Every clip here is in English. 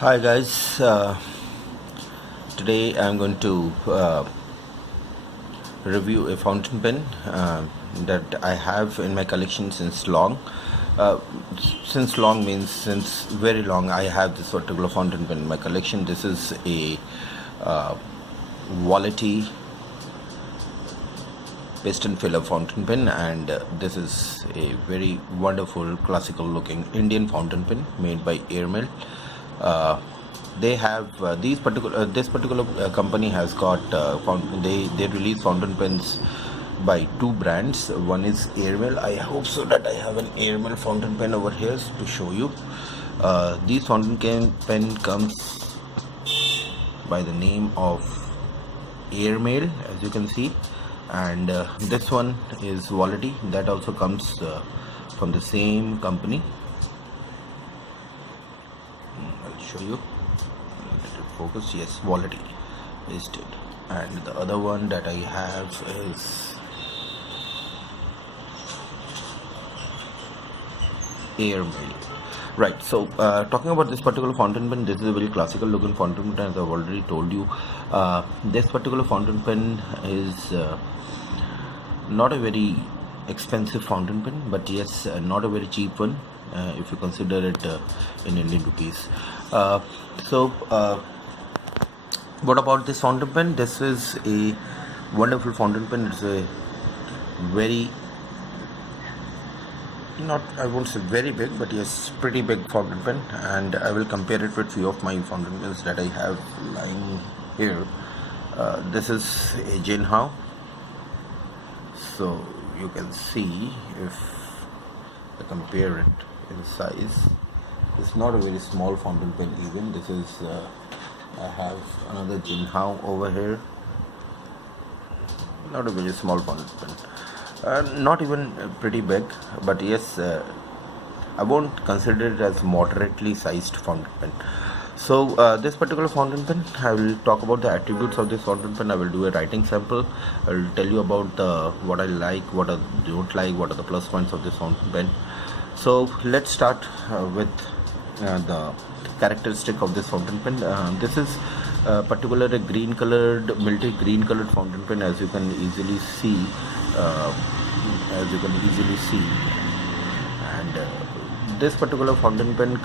Hi guys, today I'm going to review a fountain pen that I have in my collection since long. Uh, since long means since very long I have this particular fountain pen in my collection. This is a uh, Wality piston filler fountain pen, and this is a very wonderful classical looking Indian fountain pen made by Airmail. uh, they have this particular company has got they release fountain pens by two brands. One is Airmail. I hope so that I have an Airmail fountain pen over here to show you. These pen comes by the name of Airmail, as you can see, and this one is Wality, that also comes from the same company. I'll show you. Let it focus. Yes, Wality is it. And the other one that I have is Airmail. Right, so talking about this particular fountain pen, this is a very classical looking fountain pen, as I've already told you. This particular fountain pen is not a very expensive fountain pen, but yes, not a very cheap one if you consider it in Indian rupees. What about this fountain pen? This is a wonderful fountain pen. It's a very, not, I won't say very big, but yes, pretty big fountain pen, and I will compare it with few of my fountain pens that I have lying here. This is a Jinhao, so you can see, if I compare it in size, it's not a very small fountain pen even. This is I have another Jinhao over here, not a very small fountain pen, not even pretty big, but yes, I won't consider it as moderately sized fountain pen. So this particular fountain pen, I will talk about the attributes of this fountain pen. I will do a writing sample. I will tell you about what I like, what I don't like, what are the plus points of this fountain pen. So let's start with the characteristic of this fountain pen. This is particular green colored, milky green colored fountain pen, as you can easily see. And this particular fountain pen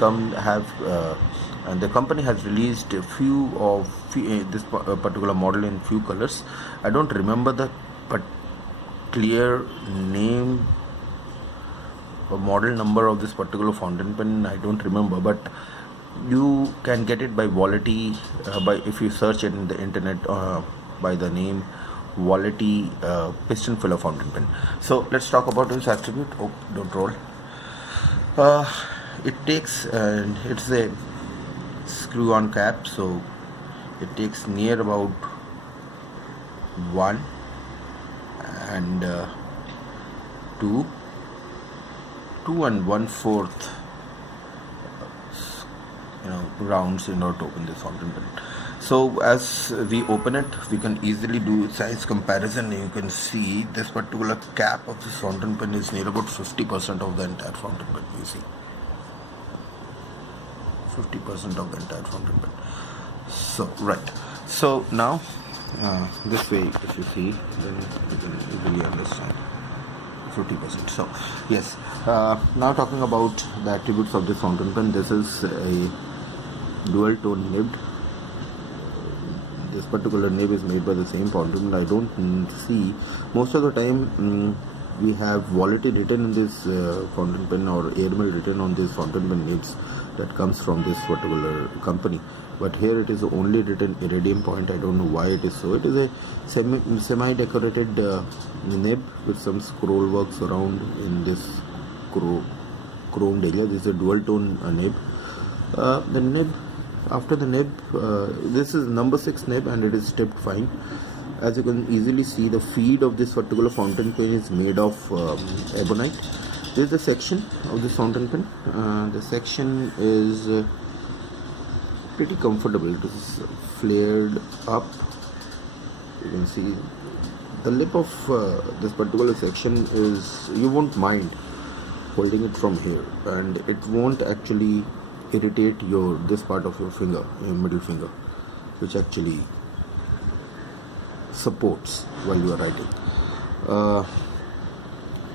and the company has released a few of this particular model in few colors. I don't remember the clear name or model number of this particular fountain pen. I don't remember, but you can get it by Wality, if you search it in the internet by the name Wality piston filler fountain pen. So let's talk about this attribute. Oh, don't roll. It takes, it's a screw on cap, so it takes near about 1 and 2 and 1/4 rounds in order to open this fountain pen. So as we open it, we can easily do size comparison. You can see this particular cap of this fountain pen is near about 50% of the entire fountain pen. You see, 50% of the entire fountain pen. So right, so now this way, if you see, then you can easily understand 50%. So yes, now talking about the attributes of this fountain pen. This is a dual tone nib. This particular nib is made by the same fountain pen. I don't see, most of the time we have Wality written in this fountain pen, or Airmail written on this fountain pen nibs that comes from this particular company, but here it is only written iridium point. I don't know why it is so. It is a semi decorated nib with some scroll works around in this chromed area. This is a dual tone nib. The nib, after the nib, this is number 6 nib, and it is tipped fine. As you can easily see, the feed of this particular fountain pen is made of ebonite. This is the section of this fountain pen. The section is pretty comfortable. It is flared up. You can see the lip of this particular section is, you won't mind holding it from here, and it won't actually irritate this part of your finger, your middle finger, which actually supports while you are writing.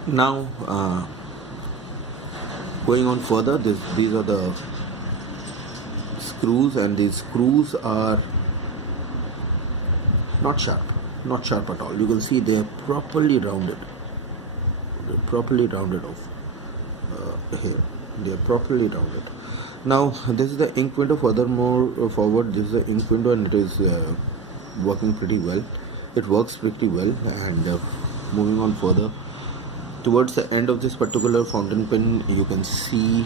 Now going on further, these are the screws, and these screws are not sharp at all. You can see they are properly rounded. They're properly rounded off here. They are properly rounded. Now this is the ink window. Furthermore, forward, this is the ink window, and it is working pretty well. It works pretty well. And moving on further, towards the end of this particular fountain pen, you can see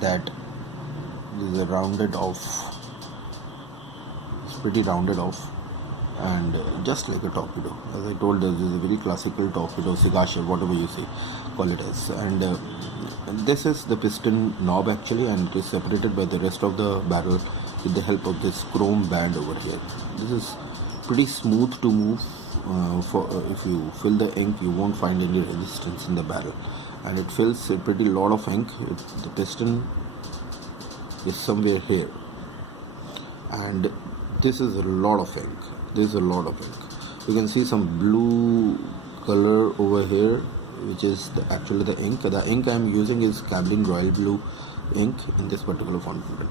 that this is rounded off. It's pretty rounded off, and just like a torpedo. As I told, this is a very classical torpedo, cigar shell, whatever you say, call it as. And this is the piston knob actually, and it is separated by the rest of the barrel with the help of this chrome band over here. This is pretty smooth to move. If you fill the ink, you won't find any resistance in the barrel, and it fills a pretty lot of ink. The piston is somewhere here, and this is a lot of ink. You can see some blue color over here, which is actually the ink. The ink I am using is Cabling Royal Blue ink in this particular fountain pen.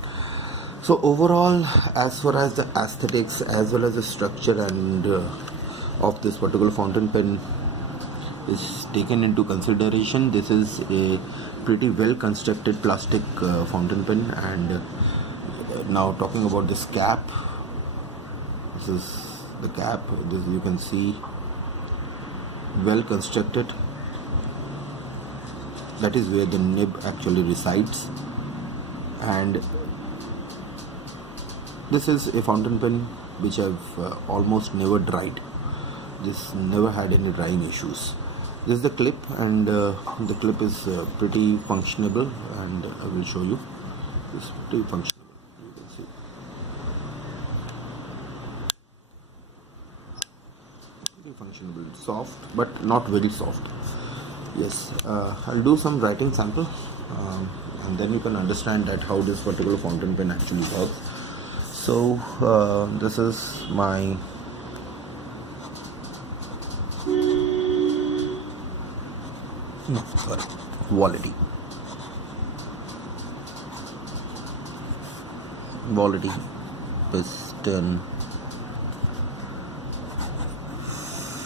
So overall, as far as the aesthetics as well as the structure and of this particular fountain pen is taken into consideration, this is a pretty well constructed plastic fountain pen. And now talking about this cap, this is the cap. This you can see, well constructed. That is where the nib actually resides. And this is a fountain pen which I've almost never dried. This never had any drying issues. This is the clip, and the clip is pretty functionable, and I will show you. It's pretty functionable. You can see. Pretty functionable. Soft, but not very soft. Yes, I'll do some writing sample, and then you can understand that how this particular fountain pen actually works. So this is my Wality piston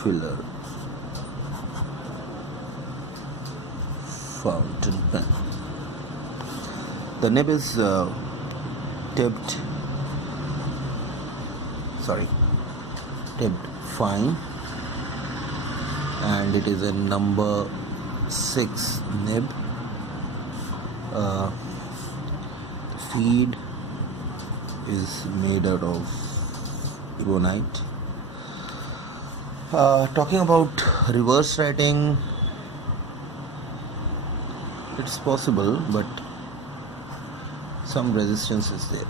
filler fountain pen. The nib is tipped fine, and it is a number 6 nib. Feed is made out of ebonite. Talking about reverse writing, it's possible, but some resistance is there.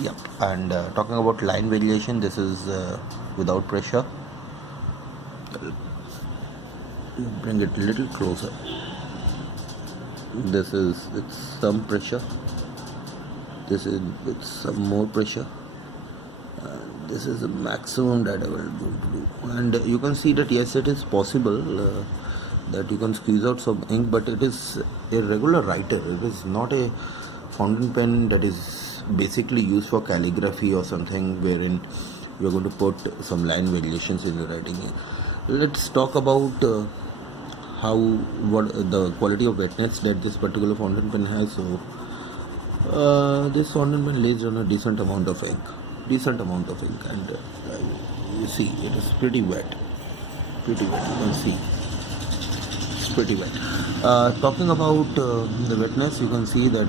Yep. And talking about line variation, this is without pressure. Bring it a little closer. This is with some pressure. This is with some more pressure. This is the maximum that I will do. And you can see that yes, it is possible that you can squeeze out some ink, but it is a regular writer. It is not a fountain pen that is basically used for calligraphy or something wherein you're going to put some line variations in your writing. Let's talk about what the quality of wetness that this particular fountain pen has. So this fountain pen lays on a decent amount of ink, and you see it is pretty wet. You can see it's pretty wet. Talking about the wetness, you can see that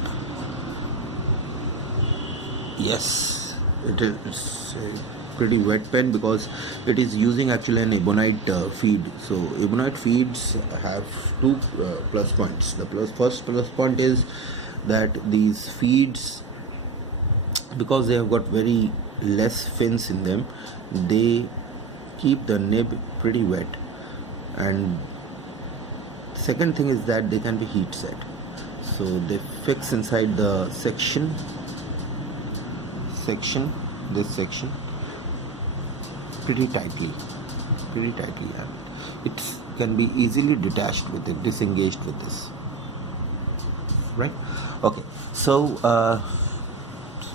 yes, it's a pretty wet pen because it is using actually an ebonite feed. So ebonite feeds have two plus points. The first plus point is that these feeds, because they have got very less fins in them, they keep the nib pretty wet, and Second thing is that they can be heat set. So they fix inside the section, this section pretty tightly, and it can be easily detached with it, disengaged with this, right? Okay, so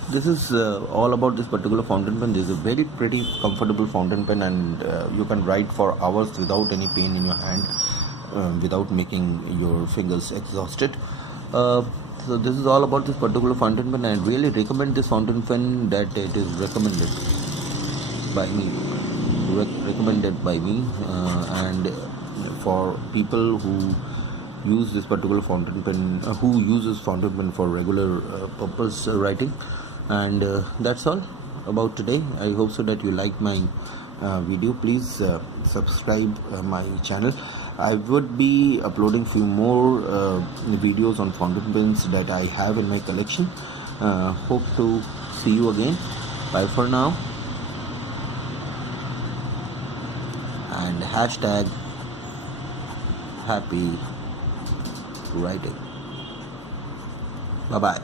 this is all about this particular fountain pen. This is a very pretty comfortable fountain pen, and you can write for hours without any pain in your hand, without making your fingers exhausted. So this is all about this particular fountain pen. I really recommend this fountain pen, that it is recommended by me, and for people who use this particular fountain pen, who uses fountain pen for regular purpose writing. And that's all about today. I hope so that you like my video. Please subscribe my channel. I would be uploading few more videos on fountain pens that I have in my collection. Hope to see you again. Bye for now, and hashtag happy writing. Bye bye.